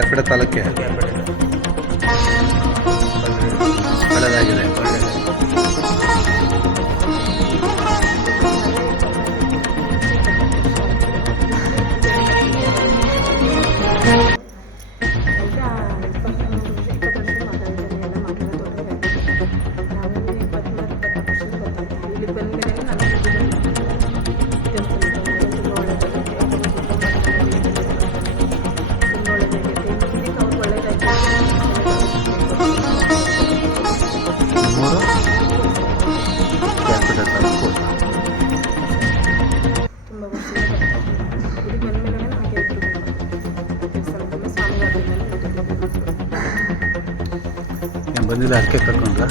ಕ್ಯಾರ್ಪೇಟೆ ತಾಲೂಕೆ? ಬಂದಿಲ್ಲ ಅಡಿಕೆ ಕರ್ಕೊಂಡ್ರ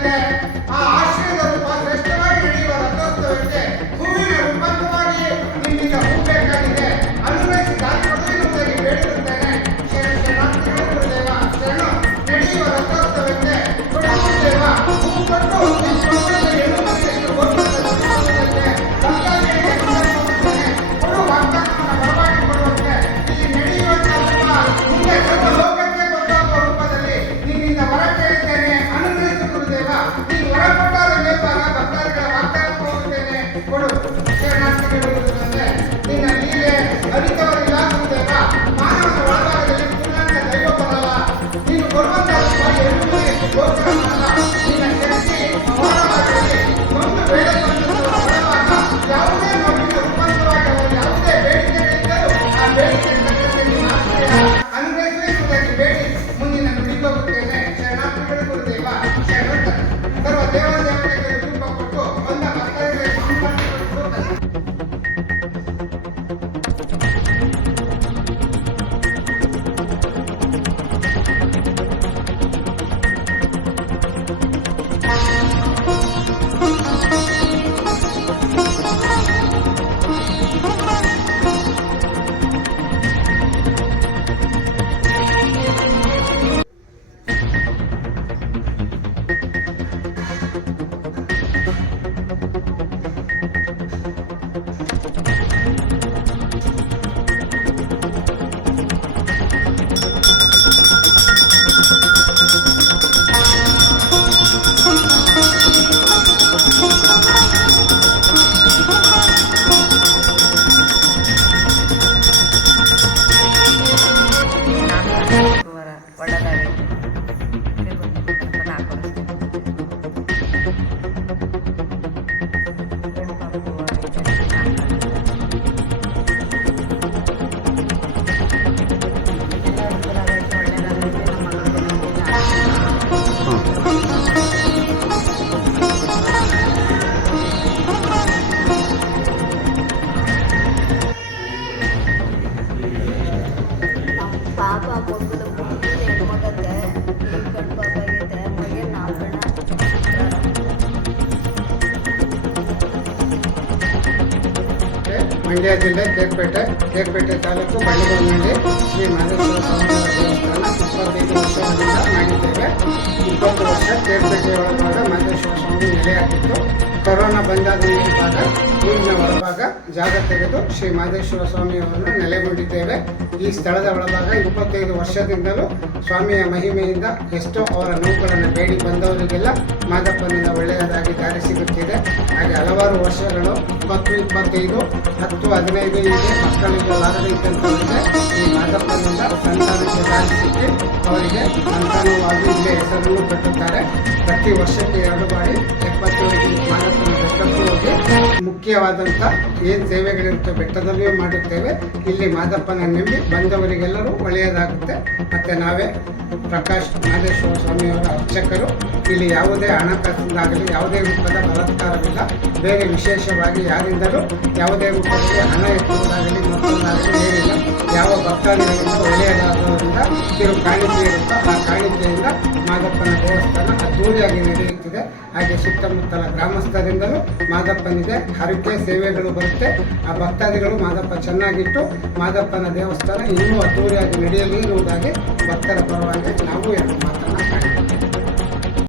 Pelé, Coba. కేక్ పెట్టే కేక్ పెట్టే తాలూకు బండి ఉందండి ಜಾಗ ತೆಗೆದು ಶ್ರೀ ಮಾದೇಶ್ವರ ಸ್ವಾಮಿಯವರನ್ನು ನೆಲೆಗೊಂಡಿದ್ದೇವೆ. ಈ ಸ್ಥಳದ ಒಳಭಾಗ ಇಪ್ಪತ್ತೈದು ವರ್ಷದಿಂದಲೂ ಸ್ವಾಮಿಯ ಮಹಿಮೆಯಿಂದ ಎಷ್ಟೋ ಅವರ ನೋವುಗಳನ್ನು ಬೇಡಿ ಬಂದವರಿಗೆಲ್ಲ ಮಾದಪ್ಪನಿಂದ ಒಳ್ಳೆಯದಾಗಿ ದಾರಿ ಸಿಗುತ್ತಿದೆ. ಹಾಗೆ ಹಲವಾರು ವರ್ಷಗಳು, ಇಪ್ಪತ್ತು, ಇಪ್ಪತ್ತೈದು, ಹತ್ತು, ಹದಿನೈದು ಹೀಗೆ ಮಕ್ಕಳಿಗೆ ಇದ್ದಂಥವರಿಗೆ ಈ ಮಾದಪ್ಪನಿಂದ ಸಂತಾನಕ್ಕೆ ದಾರಿ ಸಿಕ್ಕಿ ಅವರಿಗೆ ಸಂತಾನವಾಗಿ ಇಲ್ಲೇ ಹೆಸರನ್ನು ಕಟ್ಟುತ್ತಾರೆ ಪ್ರತಿ ವರ್ಷಕ್ಕೆ ಎರಡು ಬಾರಿ ಎಪ್ಪತ್ತೇಳು ಮಾದಪ್ಪನ ಬೆಟ್ಟಕ್ಕೂ ಹೋಗಿ ಮುಖ್ಯವಾದಂಥ ಏನು ಸೇವೆಗಳಿರುತ್ತೋ ಬೆಟ್ಟದಲ್ಲಿಯೂ ಮಾಡುತ್ತೇವೆ ಇಲ್ಲಿ ಮಾದಪ್ಪನ ನಂಬಿ ಬಂದವರಿಗೆಲ್ಲರೂ ಒಳ್ಳೆಯದಾಗುತ್ತೆ. ಮತ್ತು ನಾವೇ ಪ್ರಕಾಶ್ ಮಹದೇಶ್ವರ ಸ್ವಾಮಿಯವರ ಅರ್ಚಕರು. ಇಲ್ಲಿ ಯಾವುದೇ ಹಣಕಾಸಿಂದಾಗಲಿ, ಯಾವುದೇ ರೂಪದ ಬಲಾತ್ಕಾರವಿಲ್ಲ. ಬೇರೆ ವಿಶೇಷವಾಗಿ ಯಾರಿಂದಲೂ ಯಾವುದೇ ರೂಪದಲ್ಲಿ ಹಣ ಎತ್ತುವುದಾಗಲಿ, ಮತ್ತೊಂದಾಗಲಿ ಏನಿಲ್ಲ. ಯಾವ ಭಕ್ತಾದಿಗಳಿಂದ ಒಳ್ಳೆಯದಾದವರಿಂದ ಇರೋ ಕಾಣಿಕೆ ಇರುತ್ತೋ ಆ ಕಾಣಿಕೆಯಿಂದ ಮಾದಪ್ಪನ ದೇವಸ್ಥಾನ ಅದ್ದೂರಿಯಾಗಿ ನಡೆಯುತ್ತಿದೆ. ಹಾಗೆ ಸುತ್ತಮುತ್ತಲ ಗ್ರಾಮಸ್ಥರಿಂದಲೂ ಮಾದಪ್ಪನಿಗೆ ಹರಕೆ ಸೇವೆಗಳು ಬರುತ್ತೆ. ಆ ಭಕ್ತಾದಿಗಳು ಮಾದಪ್ಪ ಚೆನ್ನಾಗಿಟ್ಟು ಮಾದಪ್ಪನ ದೇವಸ್ಥಾನ ಇನ್ನೂ ಅದ್ದೂರಿಯಾಗಿ ನಡೆಯಲಿ ಎನ್ನುವುದಾಗಿ ಭಕ್ತರ ಪರವಾಗಿ ನಾವು ಎರಡು ಮಾತನ್ನು